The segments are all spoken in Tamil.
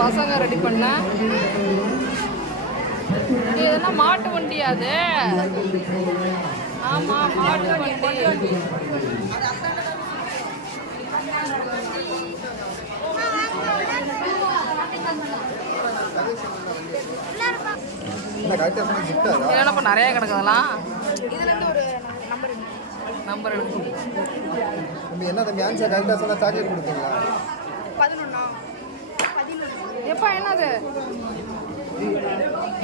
பசங்க ரெடி பண்ண எதுனா மாட்டு வண்டியா அது? ஆமா, மாட்டு வண்டி. என்னப்பா நிறைய கிடக்குதெல்லாம். நம்பர் எடுக்கும். என்ன தம்பி ஆன்சர் கரெக்டாக சொன்னால் சாக்லேட் கொடுப்பீங்களா? 11 எப்பா என்னது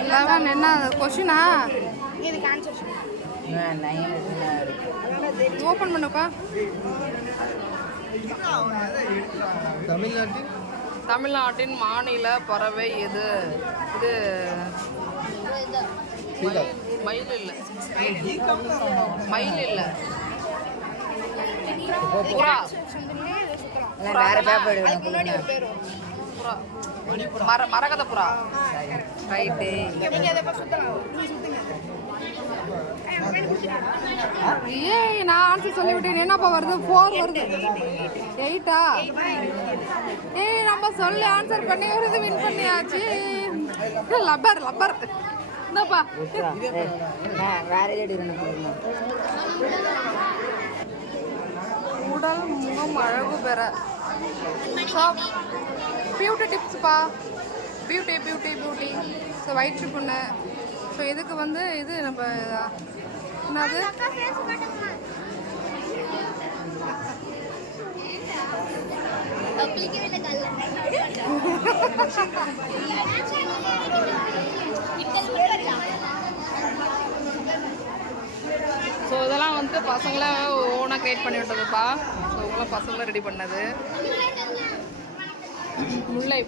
11 என்ன கொஸ்டினா? இதுக்கு ஆன்சர் ஓப்பன் பண்ணுப்பா. தமிழ்நாட்டின் மாநில பறவை எது? இது மயில் இல்லை, மயில் இல்லை, புறா. மரகத புறா. ரைட்டு. ஏய் நான் ஆன்சர் சொல்லிவிட்டேன். என்னப்பா வருது? 4 வருது. 8ஆ? ஏய் நம்ம சொல்லி ஆன்சர் பண்ணி வருது. வின் பண்ணியாச்சு. லப்பர் லப்பர் என்னப்பா? உடல் முகம் அழகு பெற பியூட்டி டிப்ஸ்ப்பா. Beauty beauty beauty. ஸோ வயிற்று புண்ணு. ஸோ இதுக்கு வந்து இது நம்ம என்னது ஸோ இதெல்லாம் வந்து பசங்களை ஓனாக கிரியேட் பண்ணி விட்டதுப்பா. ஸோ இவங்களாம் பசங்களை ரெடி பண்ணது. முல்லை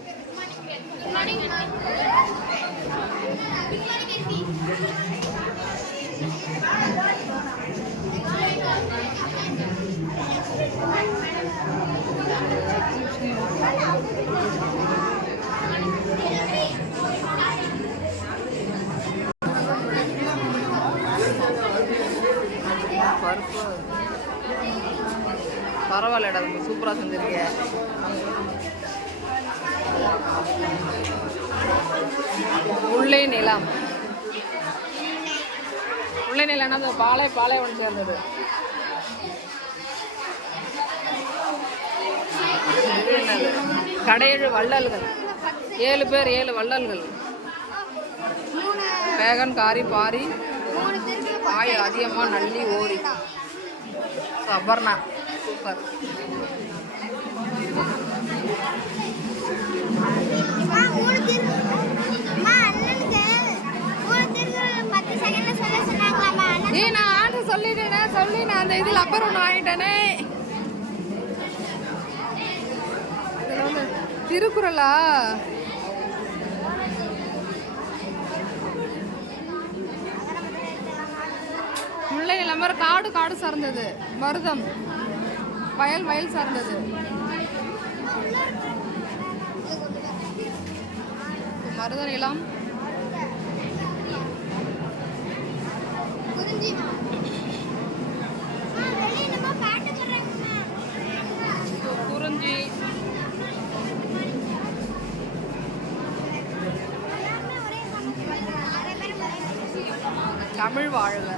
பருப்பு பரவாயில்லடா, சூப்பராக செஞ்சுருக்கீங்க. முல்லை நிலம். முல்லை நிலம்னா அந்த பாலைவனம் சேர்ந்தது. கடையேழு வள்ளல்கள். 7 பேர் 7 வள்ளல்கள். வேகன் காரி பாரி ஆய் அதிகமாக நல்லி ஓரி. அபர்ணா சூப்பர். ஏய் நான் ஆன்சர் சொல்லிட்டேனே, சொல்லி நான் அந்த இதில் அப்பர் ஒன்று வாங்கிட்டேனே. இதில் வந்து திருக்குறளா? முல்லை நிலம் காடு சார்ந்தது. மருதம் வயல் சார்ந்தது. மருத நிலம். குறிஞ்சி. தமிழ் வாழ்க.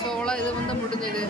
ஸோ இது வந்து முடிஞ்சது.